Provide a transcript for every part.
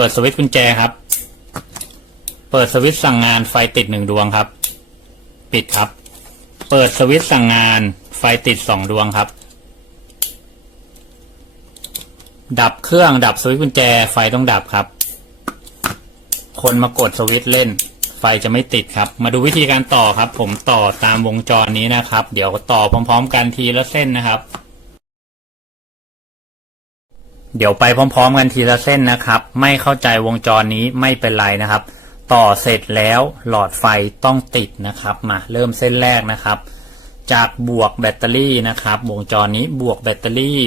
เปิดสวิตช์กุญแจครับ เปิดสวิตช์สั่งงานไฟติดหนึ่งดวงครับ ปิดครับ เปิดสวิตช์สั่งงานไฟติดสองดวงครับ ดับเครื่องดับสวิตช์กุญแจไฟต้องดับครับ คนมากดสวิตช์เล่น ไฟจะไม่ติดครับ มาดูวิธีการต่อครับ ผมต่อตามวงจรนี้นะครับ เดี๋ยวต่อพร้อม ๆ กันทีละเส้นนะครับ เดี๋ยวไปพร้อม ๆ กันทีละเส้นนะครับ ไม่เข้าใจวงจรนี้ไม่เป็นไรนะครับ ต่อเสร็จแล้วหลอดไฟต้องติดนะครับ มาเริ่มเส้นแรกนะครับ จากบวกแบตเตอรี่นะครับ วงจรนี้บวกแบตเตอรี่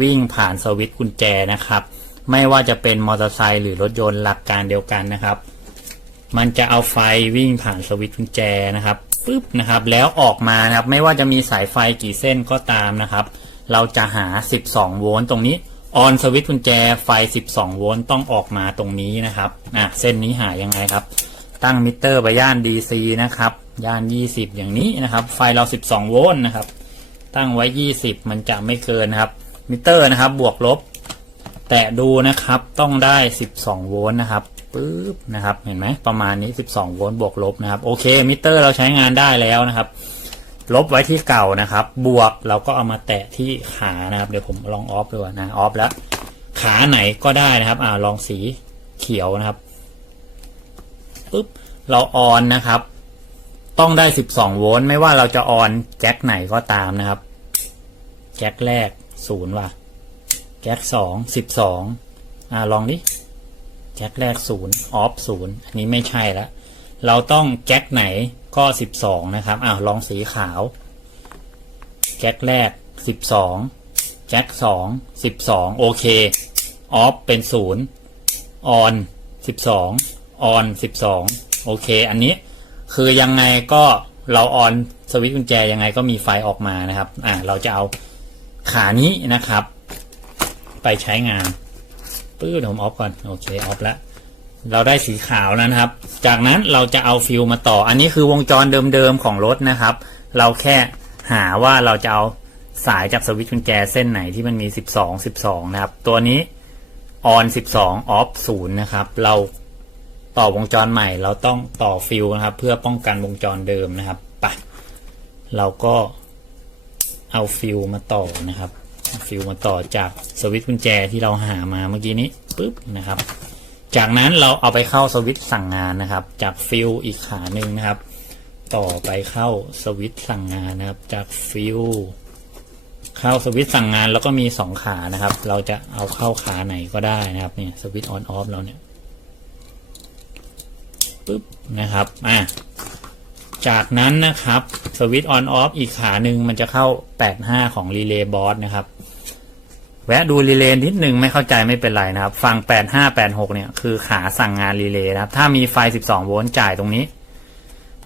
วิ่งผ่านสวิตช์กุญแจนะครับ ไม่ว่าจะเป็นมอเตอร์ไซค์หรือรถยนต์หลักการเดียวกันนะครับ มันจะเอาไฟวิ่งผ่านสวิตช์กุญแจนะครับปึ๊บนะครับ แล้วออกมานะครับ ไม่ว่าจะมีสายไฟกี่เส้นก็ตามนะครับ เราจะหา 12 โวลต์ตรงนี้ ออนสวิตช์กุญแจไฟ 12 โวลต์ต้องออกมาตรงนี้นะครับอะเส้นนี้หายังไงครับ ตั้งมิเตอร์ไปย่าน DC นะครับ ย่าน 20 อย่างนี้นะครับ ไฟเรา 12 โวลต์นะครับ ตั้งไว้ 20 มันจะไม่เกินนะครับ มิเตอร์นะครับ บวกลบ แตะดูนะครับ ต้องได้ 12 โวลต์นะครับปึ๊บนะครับ เห็นไหมประมาณนี้ 12 โวลต์บวกลบนะครับ โอเค มิเตอร์เราใช้งานได้แล้วนะครับ ลบไว้ที่เก่านะครับ บวกเราก็เอามาแตะที่ขานะครับ เดี๋ยวผมลองออฟดูนนะออฟแล้ว ขาไหนก็ได้นะครับอ่าลองสีเขียวนะครับปุ๊บเราออนนะครับ ต้องได้ 12 โวลต์ไม่ว่าเราจะออนแจ็คไหนก็ตามนะครับ แจ็คแรกศูนย์ว่ะ แจ็คสองสิบสองอ่าลองดิแจ็คแรกศูนย์ออฟศูนย์อันนี้ไม่ใช่ละเราต้องแจ็คไหน ก็สิบสองนะครับอ้าวลองสีขาว แจ็คแรกสิบสองแจ็คสองสิบสองโอเค ออฟเป็นศูนย์ออนสิบสองออนสิบสองโอเค อันนี้คือยังไงก็เราออนสวิตช์กุญแจยังไงก็มีไฟออกมานะครับ อ่าเราจะเอาขานี้นะครับ ไปใช้งานปื้ดผมออฟก่อน โอเค ออฟแล้ว เราได้สีขาวแล้วนะครับ จากนั้นเราจะเอาฟิวมาต่อ อันนี้คือวงจรเดิมๆของรถนะครับ เราแค่หาว่าเราจะเอาสายจากสวิตช์กุญแจเส้นไหนที่มันมี 12 12 นะครับ ตัวนี้ออน12ออฟ0นะครับ เราต่อวงจรใหม่ เราต้องต่อฟิวนะครับ เพื่อป้องกันวงจรเดิมนะครับปะเราก็เอาฟิวมาต่อนะครับ ฟิวมาต่อจากสวิตช์กุญแจที่เราหามาเมื่อกี้นี้ปุ๊บนะครับ จากนั้นเราเอาไปเข้าสวิตช์สั่งงานนะครับ จากฟิวอีกขาหนึ่งนะครับ ต่อไปเข้าสวิตช์สั่งงานนะครับ จากฟิวเข้าสวิตช์สั่งงานแล้วก็มีสองขานะครับ เราจะเอาเข้าขาไหนก็ได้นะครับเนี่ยสวิตช์ออนออฟเราเนี่ยปุ๊บนะครับอะจากนั้นนะครับสวิตช์ออนออฟอีกขาหนึ่งมันจะเข้า 85 ของรีเลย์บอสนะครับ แวะดูรีเลย์นิดนึงไม่เข้าใจไม่เป็นไรนะครับฟัง8586 เนี่ยคือขาสั่งงานรีเลย์นะครับ ถ้ามีไฟ 12 โวลต์จ่ายตรงนี้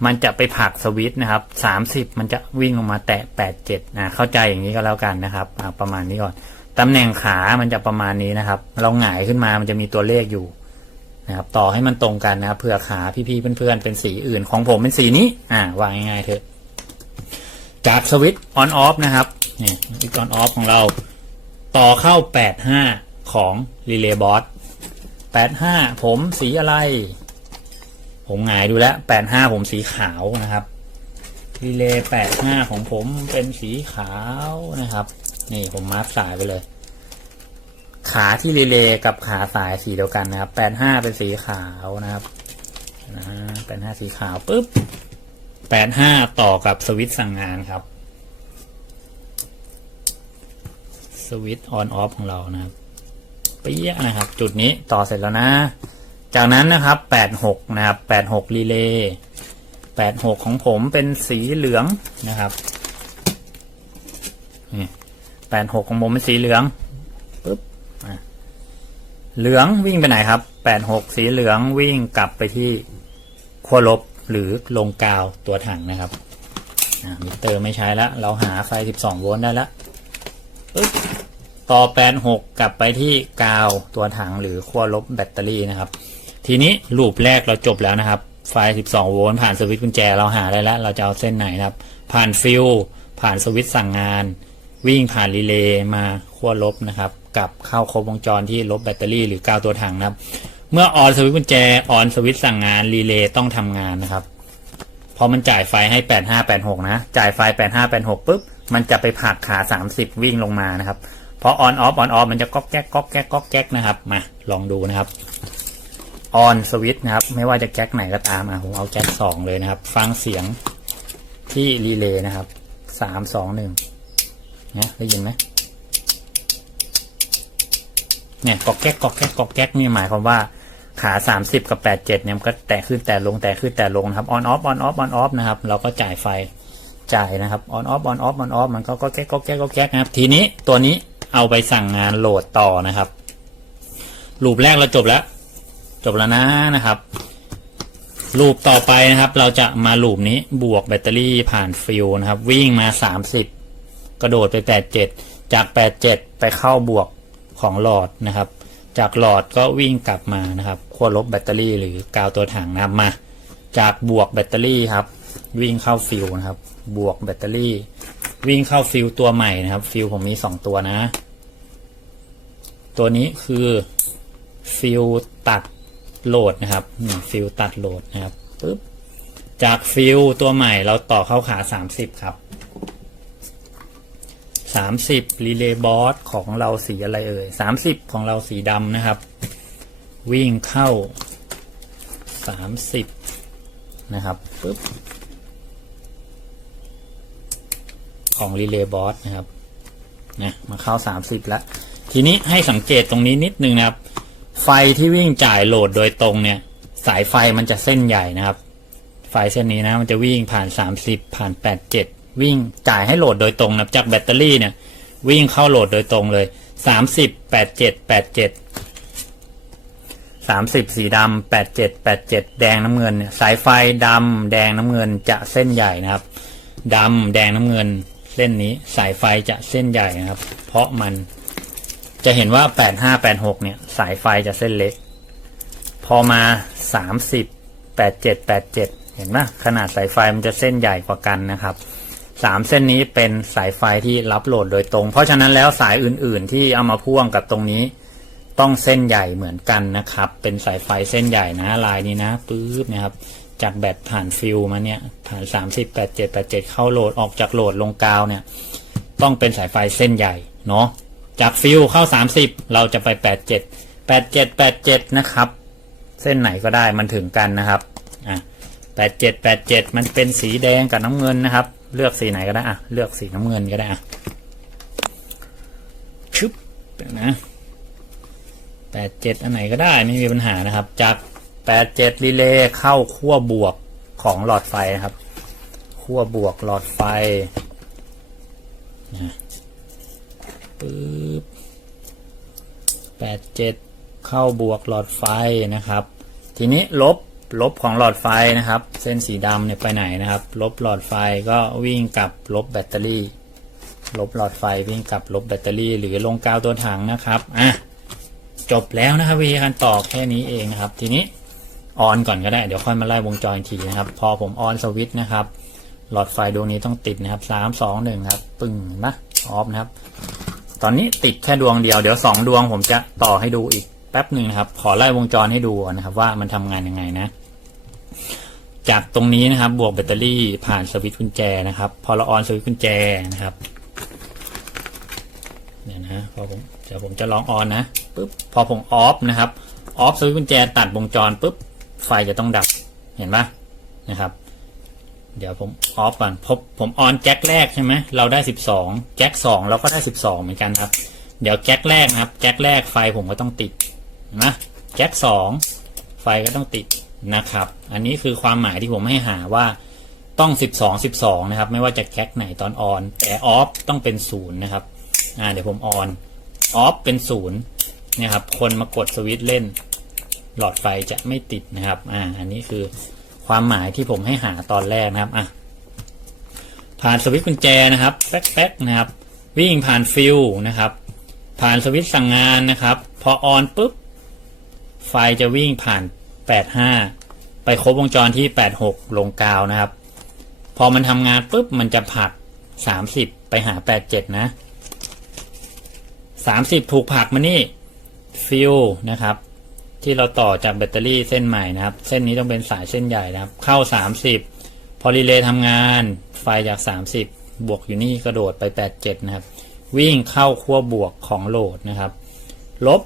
มันจะไปผลักสวิตช์นะครับ 30 มันจะวิ่งลงมาแตะ 87 นะเข้าใจอย่างนี้ก็แล้วกันนะครับประมาณนี้ก่อนตำแหน่งขามันจะประมาณนี้นะครับ เราหงายขึ้นมามันจะมีตัวเลขอยู่นะครับ ต่อให้มันตรงกันนะครับเผื่อขาพี่ๆเพื่อนๆเป็นสีอื่นของผมเป็นสีนี้ อ่าวางง่ายๆเถอะจากสวิตช์ออนออฟนะครับนี่สวิตช์ออนออฟของเรา ต่อเข้า 85 ของ Relay Boss 85 ผมสีอะไร ผมหงายดูแล้ว 85 ผมสีขาวนะครับ Relay 85 ของผมเป็นสีขาวนะครับ นี่ผมมาร์คสายไปเลย ขาที่รีเลย์กับขาสายสีเดียวกันนะครับ 85 เป็นสีขาวนะครับนะ85 สีขาวปุ๊บ85 ต่อกับสวิตช์สั่งงานครับ ส วิตช์ออนออฟของเรานะครับเปี้ยนะครับ จุดนี้ต่อเสร็จแล้วนะ จากนั้นนะครับ 86 นะครับ 86 รีเลย์86 ของผมเป็นสีเหลืองนะครับนี่86 ของผมเป็นสีเหลืองปึ๊บอะเหลืองวิ่งไปไหนครับ 86 สีเหลืองวิ่งกลับไปที่ขั้วลบหรือลงกาวตัวถังนะครับอะมิเตอร์ไม่ใช้แล้ว เราหาไฟ 12 โวลต์ได้แล้ว ต่อแปนหกกลับไปที่กาวตัวถังหรือขั้วลบแบตเตอรี่นะครับ ทีนี้ลูปแรกเราจบแล้วนะครับ ไฟ 12 โวลต์ผ่านสวิตช์กุญแจเราหาได้แล้ว เราจะเอาเส้นไหนนะครับ ผ่านฟิลผ่านสวิตช์สั่งงาน วิ่งผ่านรีเลย์มาขั้วลบนะครับกลับเข้าครบวงจรที่ลบแบตเตอรี่หรือกาวตัวถังนะครับ เมื่อออนสวิตช์กุญแจออนสวิตช์สั่งงานรีเลย์ต้องทำงานนะครับพราะมันจ่ายไฟให้ 8586 นะ จ่ายไฟ 8586ปุ๊บ มันจะไปผลักขา 30 วิ่งลงมานะครับพอออนออฟออนออฟมันจะก๊อกแก๊กก๊อกแก๊กก๊อกแก๊กนะครับมาลองดูนะครับออนสวิตช์นะครับไม่ว่าจะแก๊กไหนก็ตามอะผมเอาแก๊กสองเลยนะครับ ฟังเสียงที่รีเลย์นะครับสามสองหนึ่งนะได้ยินไหมเนี่ยกอกแก๊กกอกแก๊กกอกแก๊กนี่หมายความว่าขาสามสิบกับแปดเจ็ดเนี่ยมันก็แตะขึ้นแตะลงแตะขึ้นแตะลงนะครับออนออฟออนออฟออนออฟนะครับ เราก็จ่ายไฟ จ่ายนะครับออนออฟออนออฟออนออฟมันก็ก็แก๊กก็แก๊กก็แก๊กนะครับ ทีนี้ตัวนี้เอาไปสั่งงานโหลดต่อนะครับลูปแรกเราจบแล้ว จบแล้วนะนะครับลูปต่อไปนะครับ เราจะมาลูปนี้บวกแบตเตอรี่ผ่านฟิวนะครับ วิ่งมาสามสิบกระโดดไปแปดเจ็ดจากแปดเจ็ดไปเข้าบวกของหลอดนะครับ จากหลอดก็วิ่งกลับมานะครับขั้วลบแบตเตอรี่หรือกาวตัวถังนะครับมา จากบวกแบตเตอรี่ครับ วิ่งเข้าฟิวนะครับ บวกแบตเตอรี่ วิ่งเข้าฟิวตัวใหม่นะครับ ฟิวผมมีสองตัวนะ ตัวนี้คือฟิวตัดโหลดนะครับฟิวตัดโหลดนะครับปึ๊บจากฟิวตัวใหม่เราต่อเข้าขา30ครับ30รีเลย์บอสของเราสีอะไรเอ่ย30ของเราสีดำนะครับ วิ่งเข้า30นะครับปึ๊บ ของรีเลย์บอสนะครับนะมาเข้า 30 แล้ว ทีนี้ให้สังเกตตรงนี้นิดนึงนะครับ ไฟที่วิ่งจ่ายโหลดโดยตรงเนี่ย สายไฟมันจะเส้นใหญ่นะครับ ไฟเส้นนี้นะมันจะวิ่งผ่าน 30 ผ่าน 87 วิ่งจ่ายให้โหลดโดยตรงนะจากแบตเตอรี่เนี่ย วิ่งเข้าโหลดโดยตรงเลย 30 87 87 30 สีดำ87 87 แดงน้ำเงินเนี่ยสายไฟดำแดงน้ำเงินจะเส้นใหญ่นะครับดำแดงน้ำเงิน เส้นนี้สายไฟจะเส้นใหญ่นะครับ เพราะมันจะเห็นว่า 8586 เนี่ย สายไฟจะเส้นเล็ก พอมา 30 87 87 เห็นไหมขนาดสายไฟมันจะเส้นใหญ่กว่ากันนะครับสามเส้นนี้เป็นสายไฟที่รับโหลดโดยตรง เพราะฉะนั้นแล้วสายอื่นๆ ที่เอามาพ่วงกับตรงนี้ ต้องเส้นใหญ่เหมือนกันนะครับ เป็นสายไฟเส้นใหญ่นะลายนี้นะปื๊บนะครับ จากแบตผ่านฟิวมาเนี่ยผ่าน30 87 87 เข้าโหลดออกจากโหลดลงกาวเนี่ย ต้องเป็นสายไฟเส้นใหญ่เนาะจากฟิวเข้า 30 เราจะไป 87 87 87 นะครับ เส้นไหนก็ได้มันถึงกันนะครับอะ87 87 มันเป็นสีแดงกับน้ำเงินนะครับ เลือกสีไหนก็ได้อะเลือกสีน้ำเงินก็ได้อะชึบนะ87 อันไหนก็ได้ไม่มีปัญหานะครับ จาก 87รีเลย์เข้าขั้วบวกของหลอดไฟนะครับขั้วบวกหลอดไฟปึ๊บแปดเจ็ดเข้าบวกหลอดไฟนะครับ ทีนี้ลบลบของหลอดไฟนะครับ เส้นสีดำเนี่ยไปไหนนะครับ ลบหลอดไฟก็วิ่งกลับลบแบตเตอรี่ ลบหลอดไฟวิ่งกลับลบแบตเตอรี่ หรือลงกาวตัวถังนะครับอะจบแล้วนะครับวิธีการต่อแค่นี้เองนะครับ ทีนี้ ออนก่อนก็ได้ เดี๋ยวค่อยมาไล่วงจรอีกทีนะครับ พอผมออนสวิตช์นะครับ หลอดไฟดวงนี้ต้องติดนะครับสามสองหนึ่งครับ ปึ้งนะออฟนะครับ ตอนนี้ติดแค่ดวงเดียว เดี๋ยวสองดวงผมจะต่อให้ดูอีกแป๊บหนึ่งครับ ขอไล่วงจรให้ดูนะครับ ว่ามันทำงานยังไงนะ จากตรงนี้นะครับ บวกแบตเตอรี่ผ่านสวิตช์กุญแจนะครับ พอเราออนสวิตช์กุญแจนะครับเนี่ยนะพอผมเดี๋ยวผมจะลองออนนะปุ๊บพอผมออฟนะครับออฟสวิตช์กุญแจตัดวงจรปุ๊บ ไฟจะต้องดับเห็นปะนะครับ เดี๋ยวผมออฟก่อนผมผมออนแจ็คแรกใช่ไหมเราได้สิบสองแจ็คสองเราก็ได้สิบสองเหมือนกันครับ เดี๋ยวแจ็คแรกนะครับ แจ็คแรกไฟผมก็ต้องติดนะแจ็คสองไฟก็ต้องติดนะครับ อันนี้คือความหมายที่ผมให้หาว่าต้องสิบสองสิบสองนะครับ ไม่ว่าจะแจ็คไหนตอนออน แต่ออฟต้องเป็นศูนย์นะครับอ่าเดี๋ยวผมออนออฟเป็นศูนย์เนี่ยครับคนมากดสวิตช์เล่น หลอดไฟจะไม่ติดนะครับ อ่า อันนี้คือความหมายที่ผมให้หาตอนแรกนะครับ อะ ผ่านสวิตช์กุญแจนะครับ แป๊กๆนะครับ วิ่งผ่านฟิวนะครับ ผ่านสวิตช์สั่งงานนะครับ พอออนปุ๊บ ไฟจะวิ่งผ่าน 85 ไปครบวงจรที่ 86 ลงกาวนะครับ พอมันทำงานปุ๊บ มันจะผัก 30 ไปหา 87 นะ 30 ถูกผักมานี่ฟิวนะครับ ที่เราต่อจากแบตเตอรี่เส้นใหม่นะครับ เส้นนี้ต้องเป็นสายเส้นใหญ่นะครับ เข้าสามสิบพอรีเลย์ทำงาน ไฟจากสามสิบบวกอยู่นี่กระโดดไปแปดเจ็ดนะครับ วิ่งเข้าขั้วบวกของโหลดนะครับ ลบ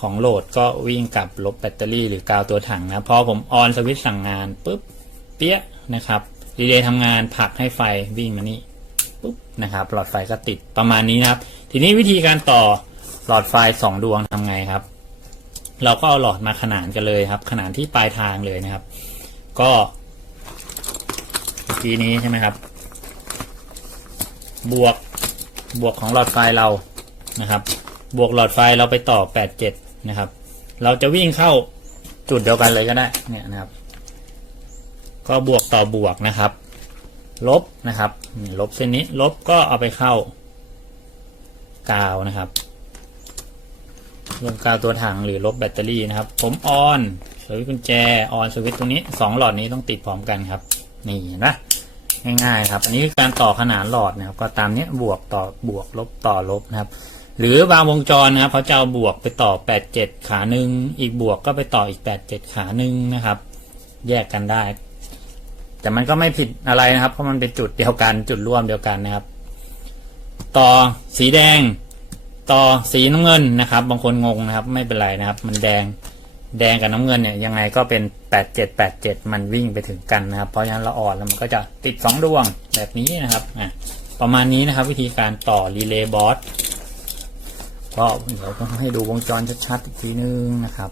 ของโหลดก็วิ่งกลับลบแบตเตอรี่หรือกาวตัวถังนะพอผมออนสวิตช์สั่งงานปุ๊บเปี้ยนะครับรีเลย์ทำงานผลักให้ไฟวิ่งมานี่ปุ๊บนะครับ หลอดไฟก็ติดประมาณนี้นะครับ ทีนี้วิธีการต่อหลอดไฟสองดวงทำไงครับ เราก็เอาหลอดมาขนานกันเลยครับ ขนานที่ปลายทางเลยนะครับ ก็เมื่อกี้นี้ใช่ไหมครับ บวกบวกของหลอดไฟเรานะครับ บวกหลอดไฟเราไปต่อ87นะครับ เราจะวิ่งเข้าจุดเดียวกันเลยก็ได้เนี่ยนะครับ ก็บวกต่อบวกนะครับ ลบนะครับ ลบเส้นนี้ลบก็เอาไปเข้ากาวนะครับ รวมกาวตัวถังหรือลบแบตเตอรี่นะครับ ผมออนสวิตช์กุญแจออนสวิตช์ตรงนี้สองหลอดนี้ต้องติดพร้อมกันครับ นี่นะง่ายๆครับ อันนี้คือการต่อขนานหลอดนะครับ ก็ตามนี้บวกต่อบวกลบต่อลบนะครับ หรือบางวงจรนะครับเขาจะเอาบวกไปต่อ 87 ขาหนึ่งอีกบวกก็ไปต่ออีก 87 ขาหนึ่งนะครับ แยกกันได้ แต่มันก็ไม่ผิดอะไรนะครับ เพราะมันเป็นจุดเดียวกันจุดร่วมเดียวกันนะครับ ต่อสีแดง ต่อสีน้ำเงินนะครับ บางคนงงนะครับ ไม่เป็นไรนะครับ มันแดงแดงกับน้ำเงินเนี่ยยังไงก็เป็น 8787 มันวิ่งไปถึงกันนะครับ เพราะฉะนั้นเราอ่อนแล้วมันก็จะติดสองดวงแบบนี้นะครับอะประมาณนี้นะครับ วิธีการต่อรีเลย์บอสก็เดี๋ยวต้องให้ดูวงจรชัดๆอีกทีนึงนะครับ